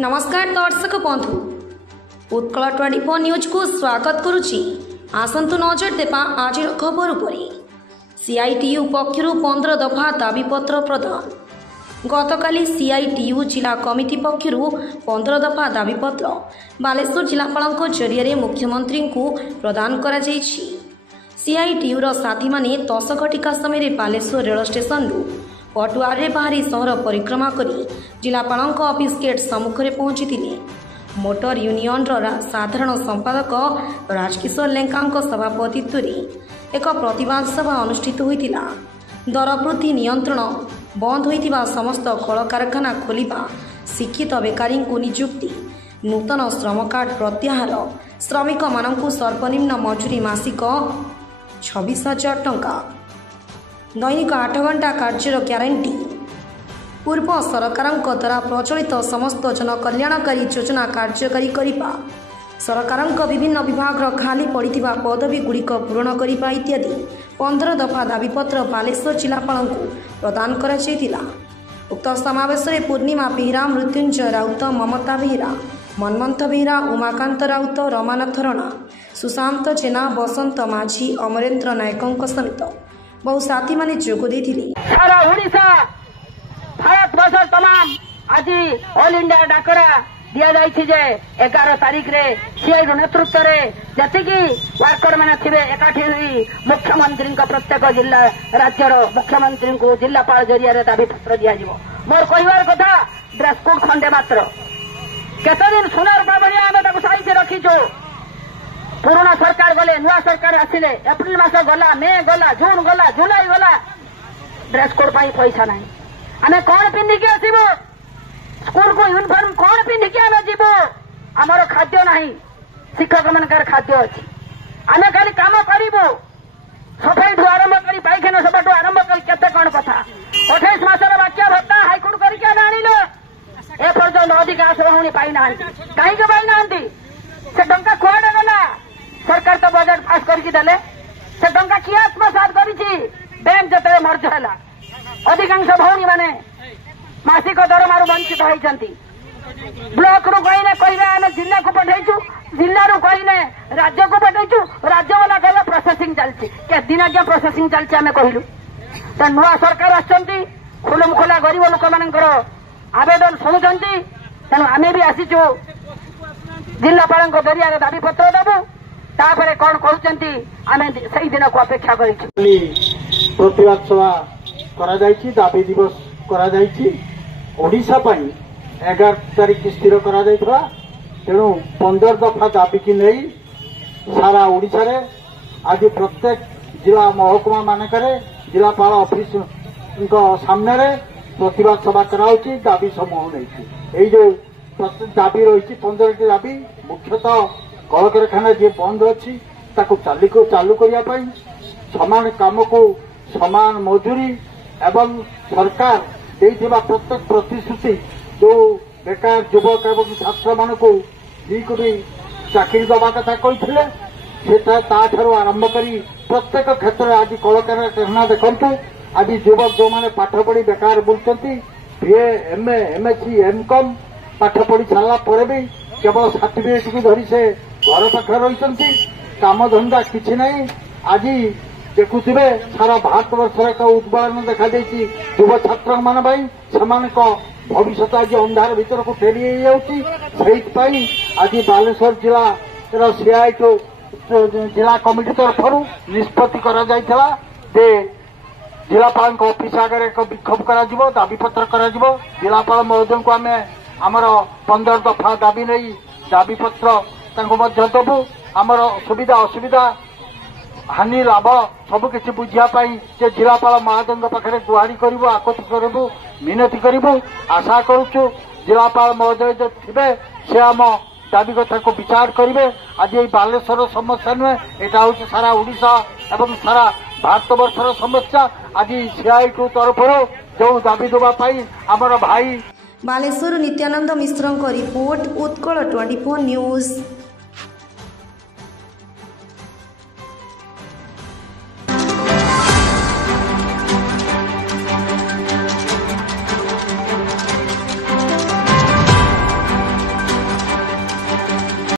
नमस्कार दर्शक बंधु उत्कल 24 न्यूज को स्वागत करुच्ची। आसंतु नजर देवा आज खबर उपरे। सीआईटीयू पक्षरु 15 दफा दाबीपत्र प्रदान। गतकाली सीआईटीयू जिला कमिटी पक्षरु 15 दफा दाबीपत्र बालेश्वर जिलापालଙ୍କ जरिए मुख्यमंत्री को प्रदान करा जायछि। सीआईटीयू रो साथी माने 10 घटिका समय बालेश्वर रेल स्टेशन पटुआरे बाहरी सहर परिक्रमा करी जिलापालଙ୍କ ऑफिस गेट सम्मुख में पहुंची। मोटर यूनियन साधारण संपादक राजकिशोर लेंका सभापतित्व एक प्रतिवाद सभा अनुष्ठित होता। दर वृद्धि नियंत्रण, बंद होइतिबा समस्त कल कारखाना खोलिबा, शिक्षित बेकारी को नियुक्ति, नूतन श्रम कार्ड प्रत्याहार, श्रमिक मानकु सर्वनिम्न मजूरी मासिक 26,000 टंका, दैनिक 8 घंटा कार्यर ग्यारंटी, पूर्व सरकार द्वारा प्रचलित समस्त जनकल्याणकारी योजना कार्यकारी करिबा, सरकार विभिन्न विभाग खाली पड़िथिबा पदवी गुड़िक पूरण करिबा इत्यादि 15 दफा दाबीपत्र बालेश्वर जिलापाल प्रदान करा जायतिला। उक्त समावेश में पूर्णिमा बेहेरा, मृत्युंजय राउत, ममता बेहेरा, मनमंथ बेहेरा, उमाकांत राउत, रमानाथ रणा, सुशांत जेना, बसंत माझी, अमरेन्द्र नायकों समेत बहु साथी माने जोग देथिले। सारा ओडिशा भारत वर्ष तमाम आज ऑल इंडिया डाकरा दिया जाइछि जे 11 तारीख रे सीआईडी नेतृत्व रे जतिकी वर्कर माने थिबे एकाठी होई मुख्यमंत्री को प्रत्येक जिला राज्यर मुख्यमंत्री को जिलापाल जरिया रे दाबी पत्र दिया जिवो। मोर कहबार कथा ड्रेस कोड खंडे मात्र केते दिन सुनार बाबलिया आमे ताको साइते रखिछो। पुराना सरकार गले, नुआ सरकार आसिले, एप्रिल मास गला, मे गला, जून गला, जुलाई गला, ड्रेस कोड पाई पैसा नहीं। आमे कौन पिंधिकी आसीबो? स्कूल को यूनिफॉर्म कौन पिंधिकी आमे जीवो? आमर खाद्य नहीं, शिक्षक मनकर खाद्य अछि। आमे खाली काम करिबो, सफाई आरंभ करी पाइखाना सफाठू आरंभ करी केते कौन कथा। 28 मासर वाक्य भत्ता हाईकोर्ट करिके आनिलो, ए पर्यंत अधिकार होनी पाई नांती। काहे पाई नांती? से टंका कुआडे गला? सरकार तो बजट पास करके देले, से टंका किए आत्मसात करिछि। बैंक जते मर्ज हैला, अधिकांश भौणी माने मासिक दरमारू वंचित होइछंती। ब्लॉक रु कहिने कहिबा आमे जिला को पठाइछु, जिला रु कहिने राज्य को पठाइछु, राज्य वाला कहला प्रोसेसिंग चलछि। के दिन क्या प्रोसेसिंग चलछि आमे कहिलु? त नुआ सरकार आछंती, खुलम खोला गरीब लोक मानकर आवेदन सुनुछंती। तेणु आमे भी आसीछु जिलापाल जरिया दाबी पत्र देवु। तापर कौन कहते आम से दिन को अपेक्षा कर प्रतिवाद सभा करा दाबी दिवस करा ओडिशा 11 तारीख स्थिर करा तेणु 15 दफा दाबी की नहीं सारा ओडिशा रे आज प्रत्येक जिला महकुमा मानक जिलापाल ऑफिस सामने रे प्रतिवाद सभा कराउची। दाबी समूह नहीं जो दाबी रही 15टी दाबी मुख्यतः कल कारखाना जी बंद अच्छी चालू करने समान काम को समान मजूरी एवं सरकार देथिबा प्रत्येक प्रतिश्रुति जो बेकार युवक एवं छात्र मान को चाकरी दवा कथा कही आरंभ करी प्रत्येक क्षेत्र में आज कल कारखाना देखु आज युवक जो मैंने पाठ पढ़ी बेकार बुलुंट बीए एमए एमएससी एमकम पाठ पढ़ी सारा पर भी केवल सर्टिफिकेट को धरी से घर पाखे रही काम धंदा किसी नहीं। आज देखुवे सारा भारत वर्ष एक उद्बलन देखा युव छात्र मान भविष्य आज अंधार भीतर को फेरी आज बालेश्वर जिला सीआईटी जिला कमिटी तरफ निष्पत्ति करा जिलापाल ऑफिस आगे एक विक्षोभ कर दाबीपत्र कर जिलापाल महोदय को आम आमर 15 दफा दाबी नहीं दाबीपत्र देवु। आमर सुविधा असुविधा हानि लाभ सबकि बुझापी जे जिलापाल महोदय पाखे गुहारी करूँ आकुति करूँ मिनती करूँ आशा करुचु जिलापाल महोदय जो थे से आम दाबी कथा को विचार करेंगे। आज ये बालेश्वर समस्या नुहे, यहाँ हूँ सारा ओडिशा एवं सारा भारत वर्षर समस्या। आज सीआईटी तरफ जो दाबी देवाई आमर भाई बालेश्वर नित्यानंद मिश्र रिपोर्ट उत्कल 24 न्यूज।